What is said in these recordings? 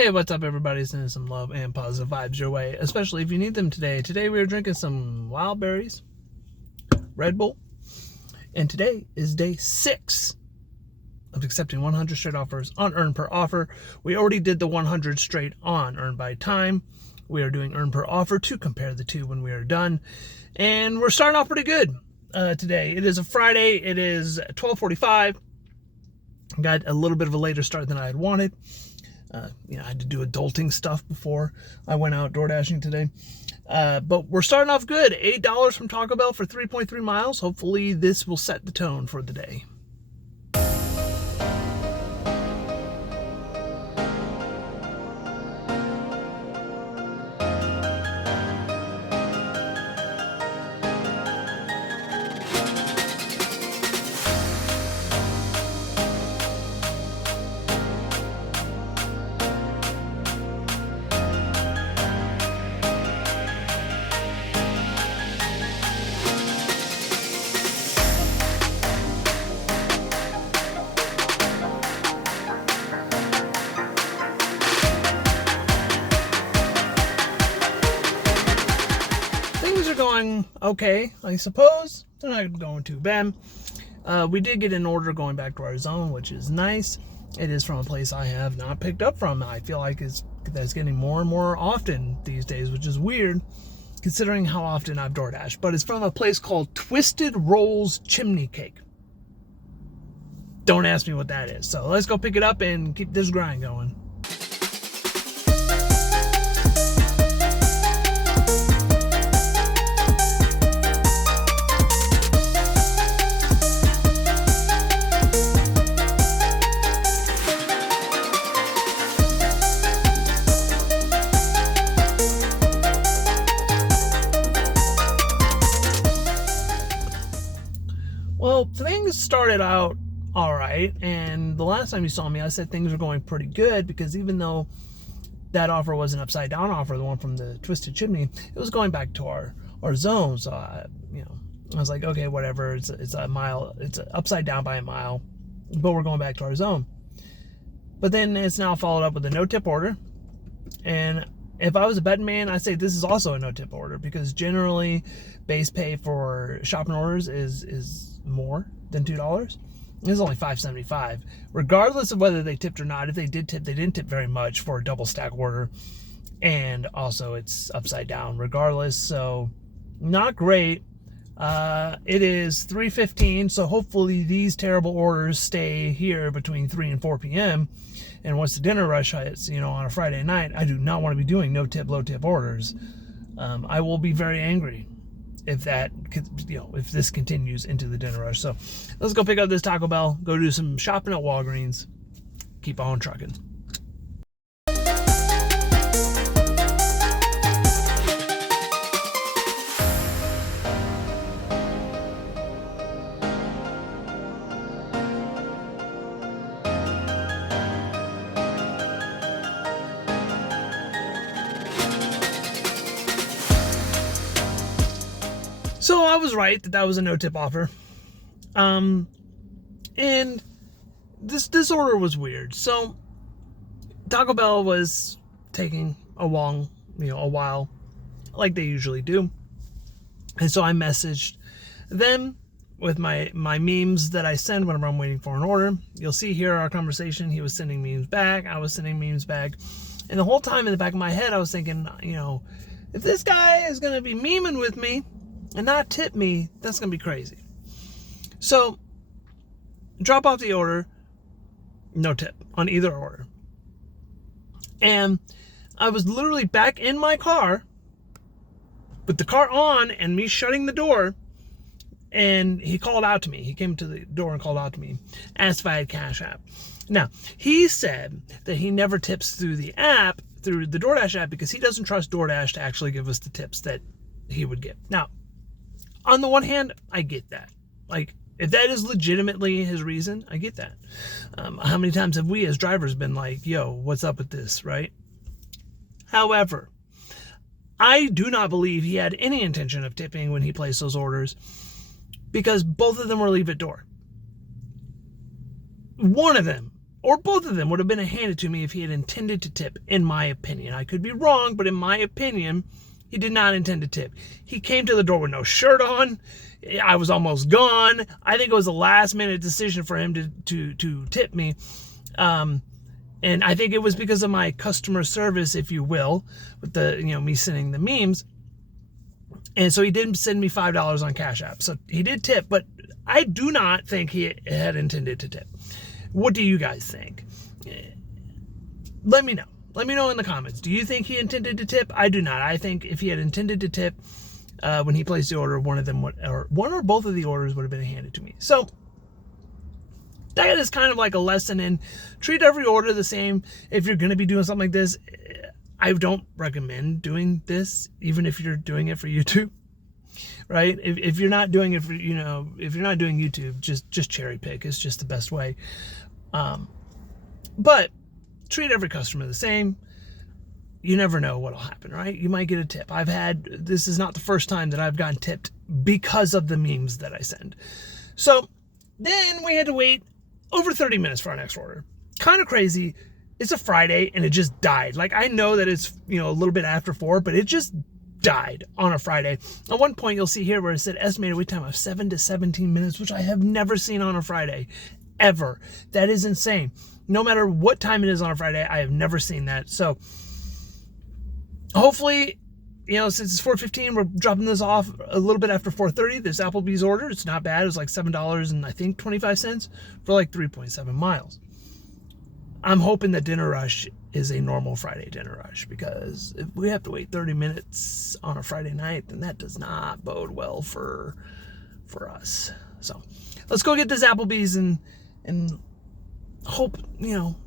Hey, what's up, everybody? Sending some love and positive vibes your way, especially if you need them today. Today we are drinking some wild berries, Red Bull, and today is day 6 of accepting 100 straight offers on Earn Per Offer. We already did the 100 straight on Earn by Time. We are doing Earn Per Offer to compare the two when we are done, and we're starting off pretty good today. It is a Friday. It is 12:45. Got a little bit of a later start than I had wanted. I had to do adulting stuff before I went out DoorDashing today. But we're starting off good. $8 from Taco Bell for 3.3 miles. Hopefully this will set the tone for the day. Going okay, I suppose. They're not going too bad. We did get an order going back to our zone, which is nice. It is from a place I have not picked up from. I feel like that's getting more and more often these days, which is weird considering how often I've DoorDashed. But it's from a place called Twisted Rolls Chimney Cake. Don't ask me what that is. So let's go pick it up and keep this grind going. Well, things started out all right, and the last time you saw me, I said things were going pretty good because even though that offer was an upside down offer, the one from the Twisted Chimney, it was going back to our zone. So I was like, okay, whatever. It's a mile. It's upside down by a mile, but we're going back to our zone. But then it's now followed up with a no tip order, and if I was a betting man, I'd say this is also a no tip order because generally base pay for shopping orders is more than $2. This is only $5.75, regardless of whether they tipped or not. If they did tip, they didn't tip very much for a double stack order, and also it's upside down regardless, so not great. It is 3:15, so hopefully these terrible orders stay here between 3 and 4 p.m. And once the dinner rush hits, on a Friday night, I do not want to be doing no tip, low tip orders. I will be very angry if this continues into the dinner rush. So let's go pick up this Taco Bell, go do some shopping at Walgreens, keep on trucking. So I was right that was a no-tip offer. And this order was weird. So Taco Bell was taking a while, like they usually do. And so I messaged them with my memes that I send whenever I'm waiting for an order. You'll see here our conversation. He was sending memes back. I was sending memes back. And the whole time in the back of my head, I was thinking, if this guy is going to be memeing with me and not tip me, that's going to be crazy. So, drop off the order, no tip on either order. And I was literally back in my car with the car on and me shutting the door, and he called out to me. He came to the door and called out to me, asked if I had Cash App. Now, he said that he never tips through the DoorDash app, because he doesn't trust DoorDash to actually give us the tips that he would give. Now, on the one hand, I get that. Like, if that is legitimately his reason, I get that. How many times have we as drivers been like, yo, what's up with this, right? However, I do not believe he had any intention of tipping when he placed those orders, because both of them were leave at door. One of them or both of them would have been handed to me if he had intended to tip, in my opinion. I could be wrong, but in my opinion, he did not intend to tip. He came to the door with no shirt on. I was almost gone. I think it was a last-minute decision for him to tip me. And I think it was because of my customer service, if you will, with the, me sending the memes. And so he did send me $5 on Cash App. So he did tip, but I do not think he had intended to tip. What do you guys think? Let me know. Let me know in the comments. Do you think he intended to tip? I do not. I think if he had intended to tip when he placed the order, one or both of the orders would have been handed to me. So that is kind of like a lesson in treat every order the same. If you're going to be doing something like this, I don't recommend doing this, even if you're doing it for YouTube, right? If you're not doing it for, if you're not doing YouTube, just cherry pick. It's just the best way. But treat every customer the same. You never know what'll happen, right? You might get a tip. This is not the first time that I've gotten tipped because of the memes that I send. So then we had to wait over 30 minutes for our next order. Kind of crazy. It's a Friday and it just died. Like, I know that it's, a little bit after 4, but it just died on a Friday. At one point you'll see here where it said estimated wait time of 7 to 17 minutes, which I have never seen on a Friday, ever. That is insane. No matter what time it is on a Friday, I have never seen that. So hopefully, since it's 4:15, we're dropping this off a little bit after 4:30. This Applebee's order, it's not bad. It was like $7 and I think 25 cents for like 3.7 miles. I'm hoping that Dinner Rush is a normal Friday Dinner Rush, because if we have to wait 30 minutes on a Friday night, then that does not bode well for us. So let's go get this Applebee's and hope,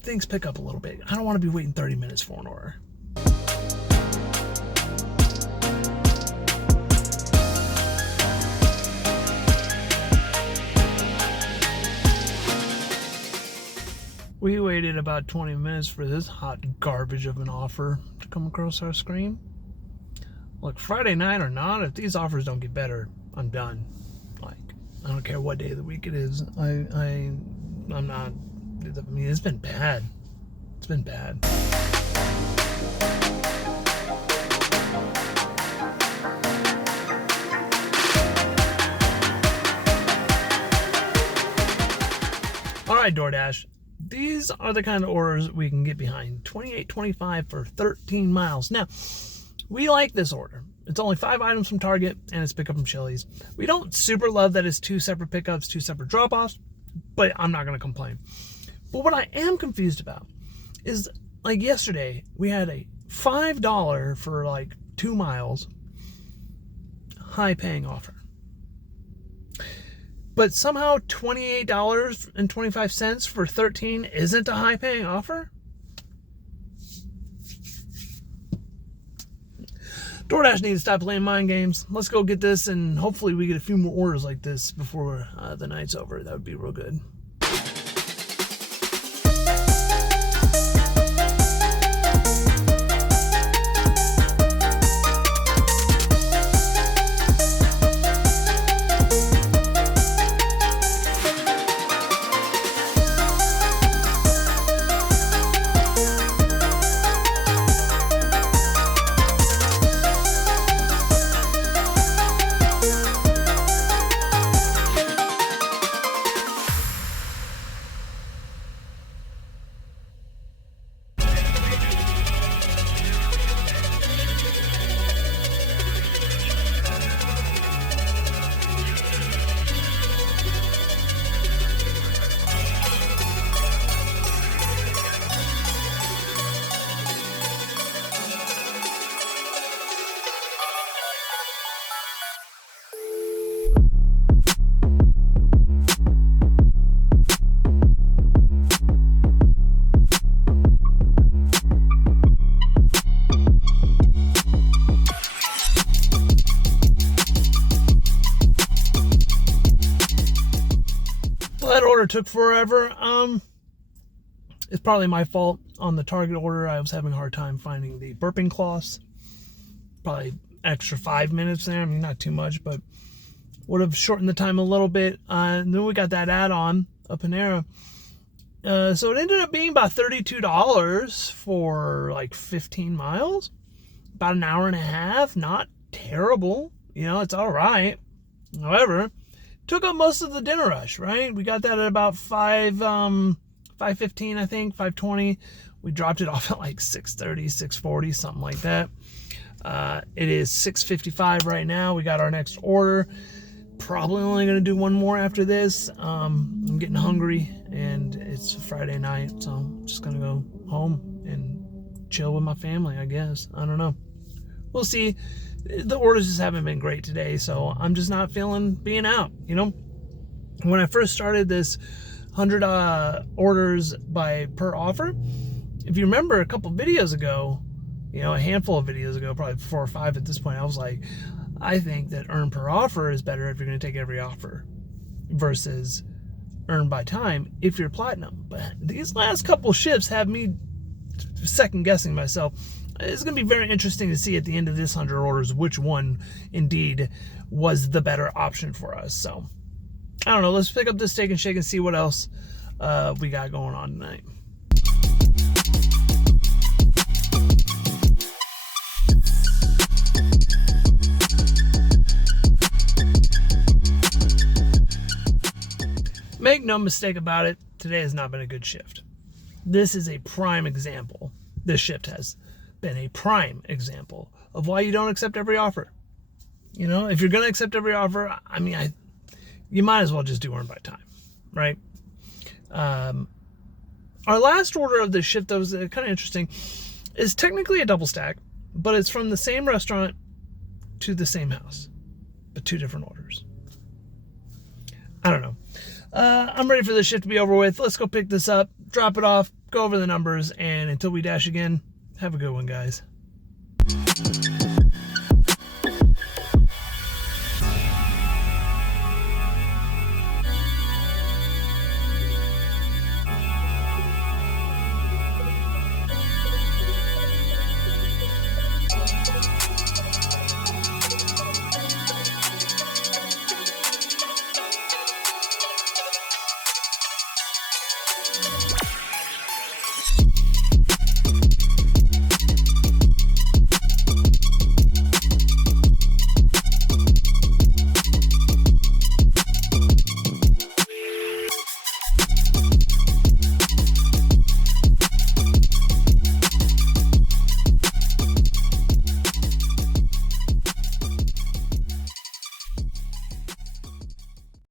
things pick up a little bit. I don't want to be waiting 30 minutes for an order. We waited about 20 minutes for this hot garbage of an offer to come across our screen. Look, Friday night or not, if these offers don't get better, I'm done. Like, I don't care what day of the week it is. I'm not, it's been bad. It's been bad. All right, DoorDash. These are the kind of orders we can get behind. $28.25 for 13 miles. Now, we like this order. It's only 5 items from Target, and it's pickup from Chili's. We don't super love that it's 2 separate pickups, 2 separate drop-offs, but I'm not going to complain. But what I am confused about is, like yesterday, we had a $5 for like 2 miles high-paying offer. But somehow $28.25 for 13 isn't a high-paying offer? DoorDash needs to stop playing mind games. Let's go get this, and hopefully we get a few more orders like this before the night's over. That would be real good. That order took forever. It's probably my fault. On the Target order, I was having a hard time finding the burping cloths. Probably extra 5 minutes there. I mean, not too much, but would have shortened the time a little bit. And then we got that add-on, a Panera. So it ended up being about $32 for like 15 miles, about an hour and a half. Not terrible, it's all right. However, took up most of the dinner rush, right? We got that at about 5:15, I think, 5:20. We dropped it off at like 6:30, 6:40, something like that. It is 6:55 right now. We got our next order. Probably only going to do one more after this. I'm getting hungry, and it's Friday night, so I'm just going to go home and chill with my family, I guess. I don't know. We'll see. The orders just haven't been great today, so I'm just not feeling being out, When I first started this 100 orders per offer, if you remember a couple videos ago, a handful of videos ago, probably 4 or 5 at this point, I was like, I think that earn per offer is better if you're going to take every offer versus earn by time if you're platinum. But these last couple shifts have me second guessing myself. It's going to be very interesting to see at the end of this 100 orders which one indeed was the better option for us. So I don't know. Let's pick up this Steak and Shake and see what else we got going on tonight. Make no mistake about it, today has not been a good shift. This is a prime example. This shift has been a prime example of why you don't accept every offer. If you're going to accept every offer, you might as well just do earn by time, right? Our last order of this shift that was kind of interesting is technically a double stack, but it's from the same restaurant to the same house, but 2 different orders. I don't know. I'm ready for this shift to be over with. Let's go pick this up, drop it off, go over the numbers, and until we dash again, have a good one, guys.